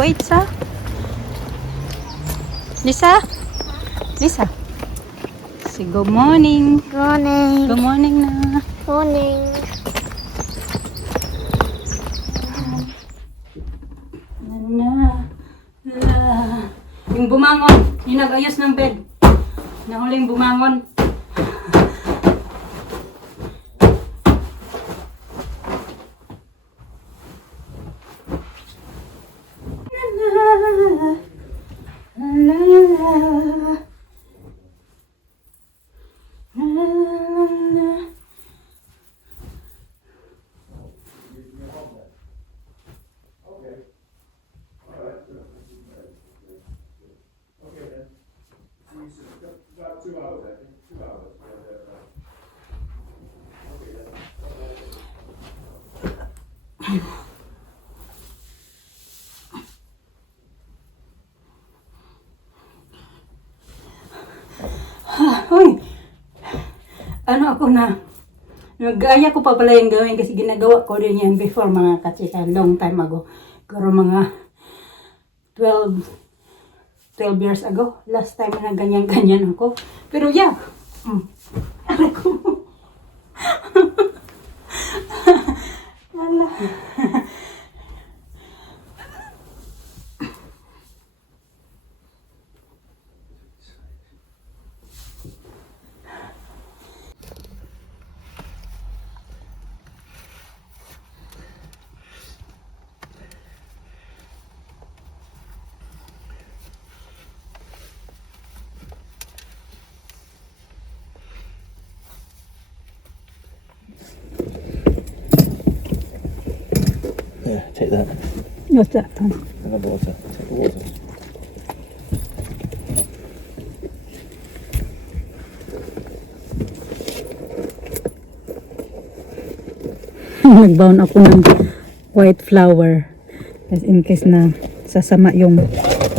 Wait, sa. Lisa? Lisa? Say good morning. Morning. Good morning na. Morning. Yung bumangon, yung nag-ayos ng bed. Nahuling bumangon. Hoy, ano ako na, nag-aya ko pa pala yung gawin kasi ginagawa ko din yan before mga katsika, long time ago. Pero mga 12 years ago, last time na ganyan-ganyan ako. Pero yeah, aray ko. Ala. Yeah, take that. What's that, Tom? Another water. Take the water. Nagbaon ako ng white flower. Kasi in case na sasama yung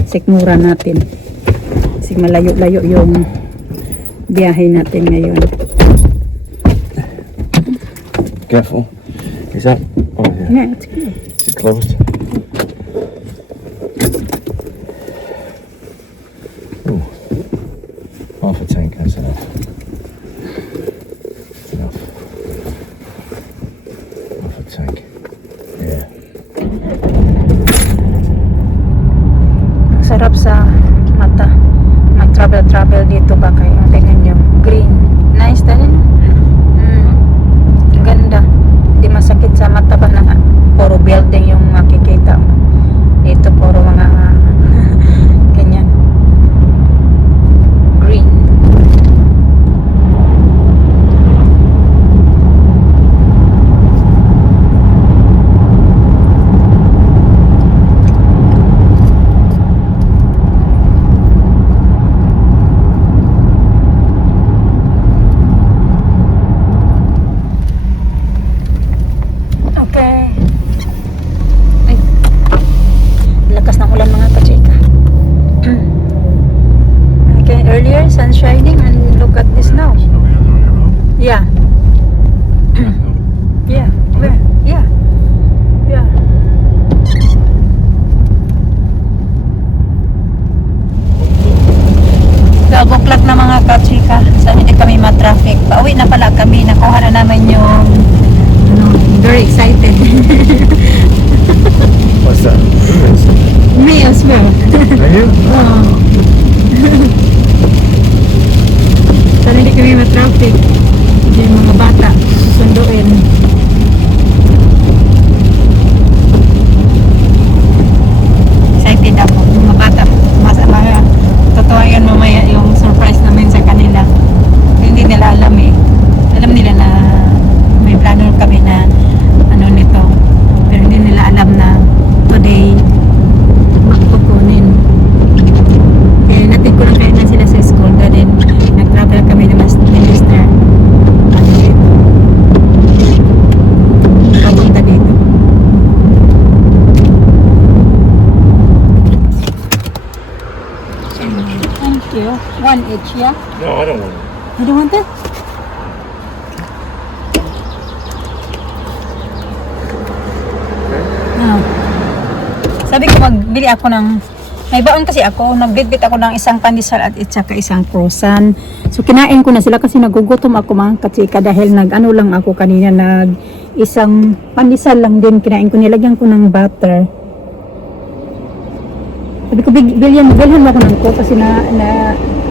sikmura natin. Kasi malayo-layo yung biyahe natin ngayon. Careful. Is that? Oh yeah. Yeah, it's good. Is it closed? Ooh. Half a tank, that's enough. That's enough. Half a tank. Yeah. Ang sarap sa mata. Mag-travel dito ba kayo? Tingnan nyo. Green. Nice din. Ang ganda. Di masakit sa mata ba na puro building yung makikita mo. Dito puro mga ganyan. Green. Okay. Ay. Lakas ng ulan mga kachika. Okay, earlier sun shining and look at this now. Yeah. Yeah. Where? Yeah. Yeah. 12 o'clock na mga kachika. Saan hindi kami ma-traffic. Pauwi na pala kami. Nakuha na naman yung very excited. What's that? Me as well. Are you? Oh. Sana hindi kami ma-traffic. Yung mga bata susunduin. Excited ako. Mga bata. Mga totoo yan mamaya yung surprise namin sa kanila. Hindi nila alam eh. Alam nila na may plano kami na ano nito. Pero hindi nila alam na today magkukunin. Kaya natin ko lang kaya na sila sa school. Dahil nag-travel kami na mas minister. Ano dito? Papunta dito. Thank you. One each, yeah? No, I don't want it. You don't want that? No. Sabi ko magbili ako ng, may baon kasi ako, nagbitbit ako ng isang pandesal at saka isang croissant. So kinain ko na sila kasi nagugutom ako mga katsika dahil nag-ano lang ako kanina, isang pandesal lang din kinain ko, nilagyan ko ng butter. Sabi ko, bilhan mo ako ng coke kasi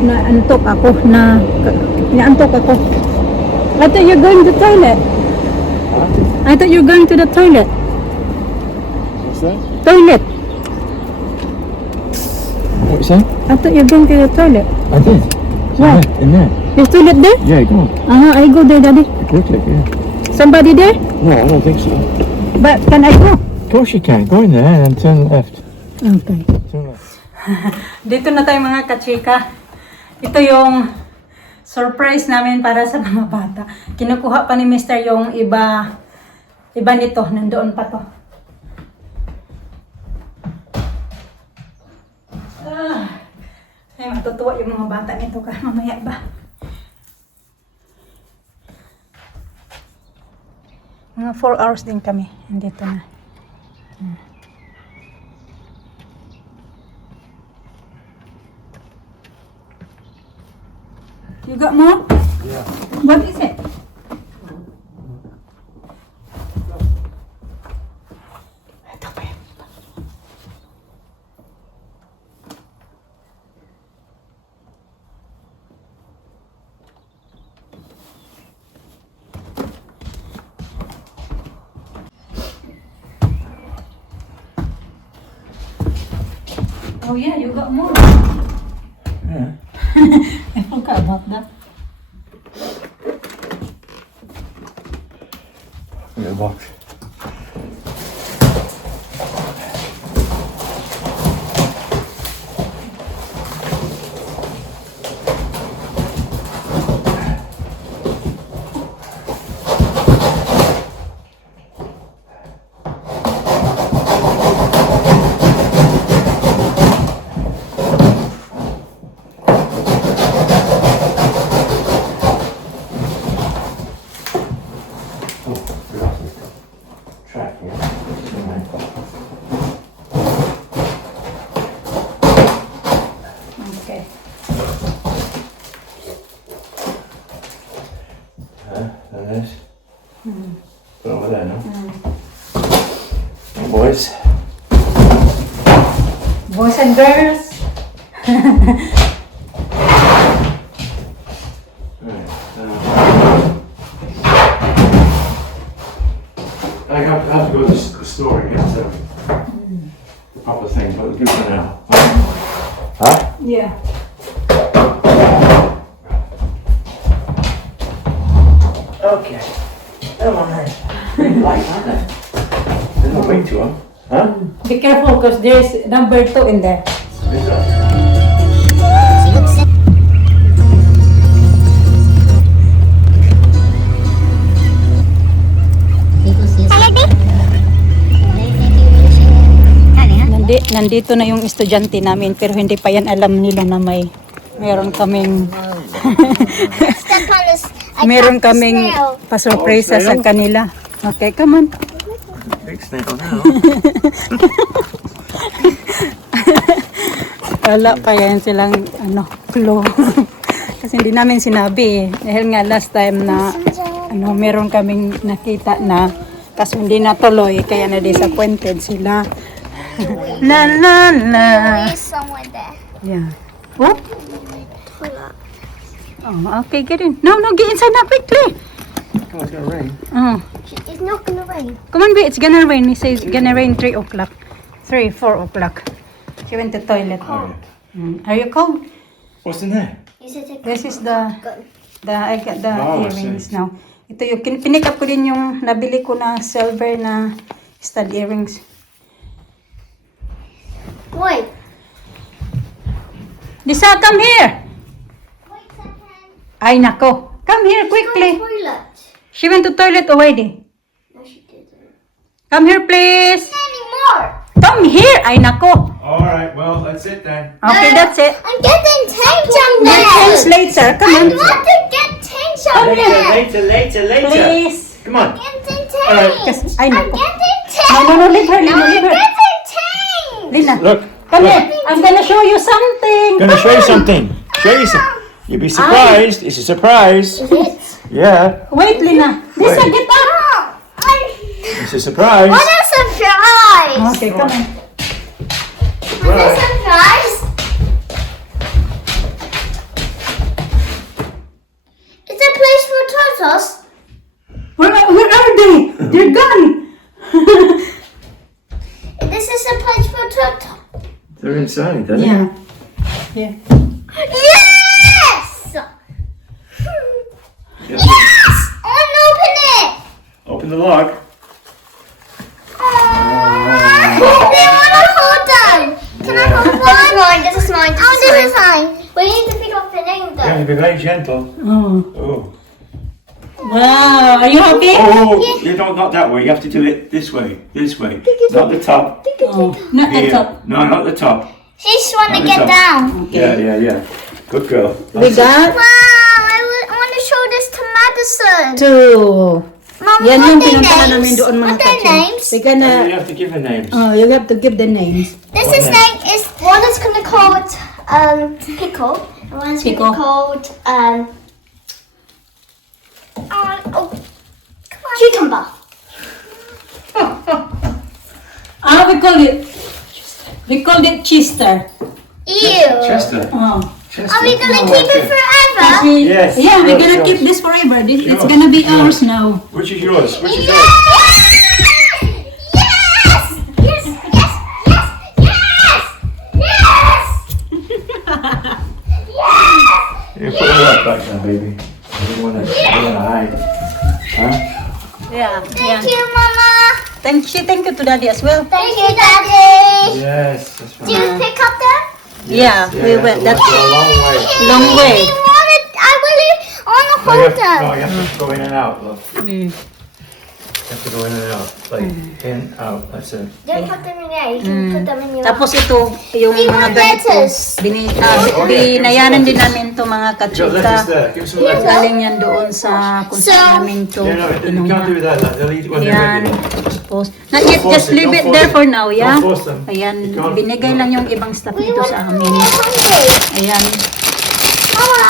naantok ako, naantok ako. I thought you're going to the toilet. I thought you're going to the toilet. What's that? Toilet. What you saying? I thought you're going to the toilet. I did. Where? Yeah, in there. There's toilet there? Yeah, go on. I go there, Daddy. Quickly, yeah. Somebody there? No, I don't think so. But can I go? Of course you can. Go in there and turn left. Okay. Turn left. Dito na tayo mga kachika. Ito yung surprise namin para sa mga bata. Kinukuha pa ni Mr. yung iba nito. Nandoon pa to. Ay, matutuwa yung mga bata nito ka. Mamaya ba? Mga 4 hours din kami. Andito na. You got more? Yeah. What is it? Ito pa yun. Oh yeah, you got more. Yeah. I forgot about that. Little box. Track here. Okay. And this. Put it over there, no? Boys. Boys and girls. I have to go to the store and get the proper thing, but we'll do it for now. Huh? Yeah. Okay. Come on then. Really light, aren't they? There's no weight to them. Huh? Be careful because there's number 2 in there. Is that? Nandito na yung estudyante namin pero hindi pa yan alam nila na meron kaming meron kaming pa-surprise sa kanila. Okay, come on. Big snail now. Wala pa yan silang clue. Kasi hindi namin sinabi dahil nga last time na meron kaming nakita na kaso hindi natuloy kaya na-disappointed sila. La la la. There is somewhere there. Yeah. Oh, Pull up. okay, get in. No, get inside now quickly. Oh, it's gonna rain. Oh, It's not gonna rain. come on, babe. It's gonna rain. He says gonna rain 3 o'clock. 3, 4 o'clock. She went to toilet. Oh. Are you cold? What's in there? You said take This is I got the Oh, I earrings see. now. Ito yung pinick up ko din yung nabili ko na silver na stud earrings. Wait. Lisa, come here. Wait a second. Ay nako. Come here quickly. Toilet. She went to toilet already. No, she didn't. Come here please. Anymore. Come here. Ay nako. Alright, well, that's it then. Okay, that's it. I'm getting change on We'll there. change later. Come I on. want to get change on there. Later. Please. Come on. Getting Alright. change. Ay I'm nako. getting No, change. leave her. I'm Leave her. getting change. Lina, Look. Come here. I'm gonna show you something. Gonna show you something. Show you some. You'll be surprised. It's a surprise. Is it? Yeah. Wait, Lina. Lisa, get up. It's a surprise. What a surprise! Okay, come on. What a surprise! It's a place for turtles. Where are they? They're gone. This is a place for turtles. They're inside, aren't Yeah. Yeah. Yes! they? Yes! I want to open it. Open the lock. They want to hold them. Can I hold one? This is mine. This is mine. Oh, this is mine. We need to pick up the name You though. have to be very gentle. Oh. Oh. Wow. Are you happy? Oh, you don't, not that way. You have to do it this way. This way. Not the top. Oh. Not the Here. top. No, not the top. She just want to Not the get top. down. Yeah. Good girl. We got Wow, I want to show this to Madison. two. Mom, Yan yung what their pinuntahan namin names? doon mga What their kachin. names? We're gonna, You have to give the names. you have to give the names. This What is name? name is one is gonna called pickle, and one's Pickle. gonna called oh, come on. Cucumber. We called it Chester. Ew. Chester. Oh. Chester. Are we gonna keep it forever? Yes, Yeah, we're yours, gonna yours. keep this forever. It's Yours, gonna be yours. ours now. Which is yours? Which is Yes! yours? Yes! Yes! Yes! Yes! Yes! Yes! You put it up back now, baby. You don't wanna hide. Huh? Yeah. Thank you, Mama. Thank you to Daddy as well. Thank you, Daddy. Yes, that's Do you pick up them? Yeah, we went. That's a long way. long way. I really want to No, you hold have, them. no, you have to go in and out, look. Mm. You have to go in and out. Like, in, out. That's it. Don't put them in there. You can put them in your Tapos ito, yung We mga want ganito, lettuce. binayanan din namin to mga You got lettuce kachika. there. Give some lettuce. Galing yan doon sa kung So- saan namin to Yeah, no, you kinuha. can't do that. Like, they'll eat it when they're Ayan. ready. Tapos, not yet, Don't just force it, leave don't it force there it. for now, yeah? Don't force them. Ayan, You can't- binigay lang yung ibang stuff We dito want sa to amin. be hungry. Ayan. Mama.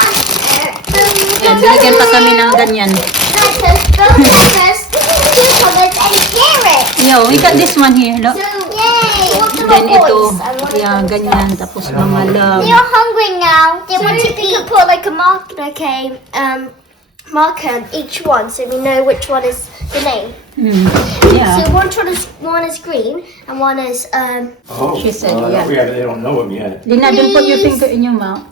Ayan, binigyan pa kami ng ganyan. Lettuce, bananas, cucumbers, and carrots. Yo, we got this one here, look. So, yay! What the Then ito, boys? I want yeah, ganyan. Tapos mga love. They're hungry now. They want to eat. Put like a marker on each one, so we know which one is the name. Mm. Yeah. So one is green and one is Oh, She said, well, yeah. they don't know them yet. Lina, don't put your Please. finger in your mouth.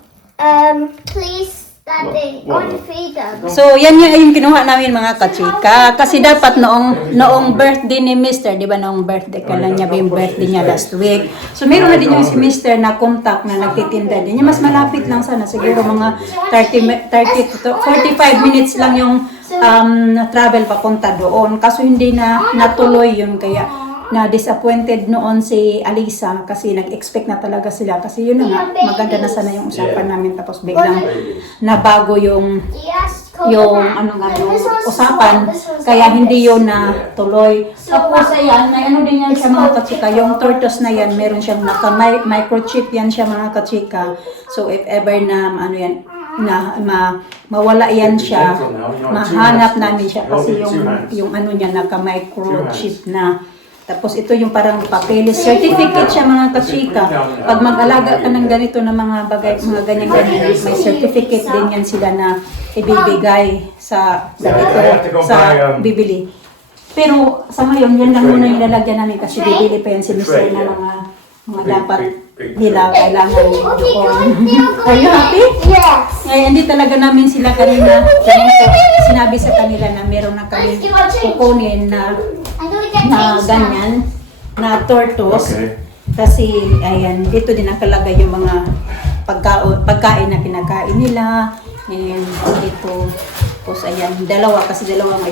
please, Daddy. I What? want to feed them. So, yan yung kinuha namin mga kachika. Kasi dapat noong birthday ni Mr., di ba noong birthday, kailan niya ba yung birthday niya last week. So, meron na din yung si Mr. na contact na nagtitinda din. Yung mas malapit lang sana, siguro mga 30 to 45 minutes lang yung travel papunta doon. Kaso hindi na natuloy yun, kaya na disappointed noon si Alisa kasi nag-expect na talaga sila kasi yun na nga, maganda na sana yung usapan namin tapos biglang nabago yung Yes. usapan kaya hindi yun na tuloy. Tapos ayan, may ano din yan siya mga kachika, yung tortoise na yan, meron siyang microchip yan siya mga kachika. So if ever na ano yan, na mawala yan siya, mahanap namin siya kasi yung ano niya naka-microchip na. Tapos ito yung parang papeles, certificate siya mga kachika. Pag mag-alaga ka ng ganito na mga bagay, mga ganyan-ganyan, may certificate din yan sila na ibibigay sa ganito, sa bibili. Pero sa ngayon, yan lang muna yung lalagyan namin kasi bibili pa yan si Mr. na mga dapat nila kailangan doon. Are you happy? Yes. Ay, hindi talaga namin sila kanina sinabi sa kanila na meron na kami kukunin na ganyan, na tortoise. Okay. Kasi, ayan, dito din nakalagay yung mga pagkain na kinakain nila. And dito, tapos ayan, dalawa nga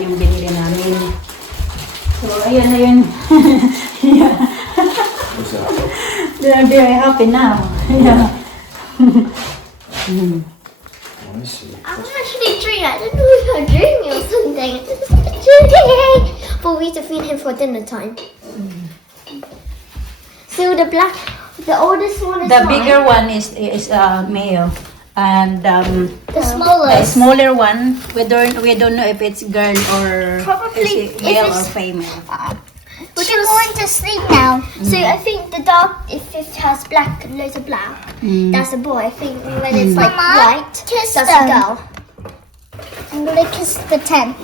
yung binili namin. So, ayan. Yeah. What's that? They're very happy now. Yeah. Let me see. I'm actually dreaming. I don't know if I'm dreaming or something. But we have to feed him for dinner time. So the black The oldest one is The mine. bigger one is male, and The the smallest. smaller one we don't know if it's girl or Probably is it if male or it's- female. We're going to sleep now. So I think the dark, if it has black, loads of black, that's a boy. I think when it's like white, that's a girl. I'm gonna kiss the 10.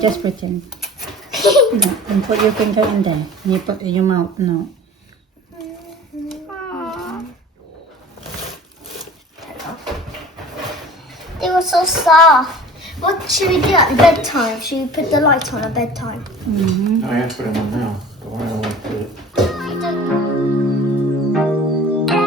Just pretend. No, and put your finger in there. And you put in your mouth. No. They were so soft. What should we do at bedtime? Should we put the light on at bedtime? No, you have to put them on now.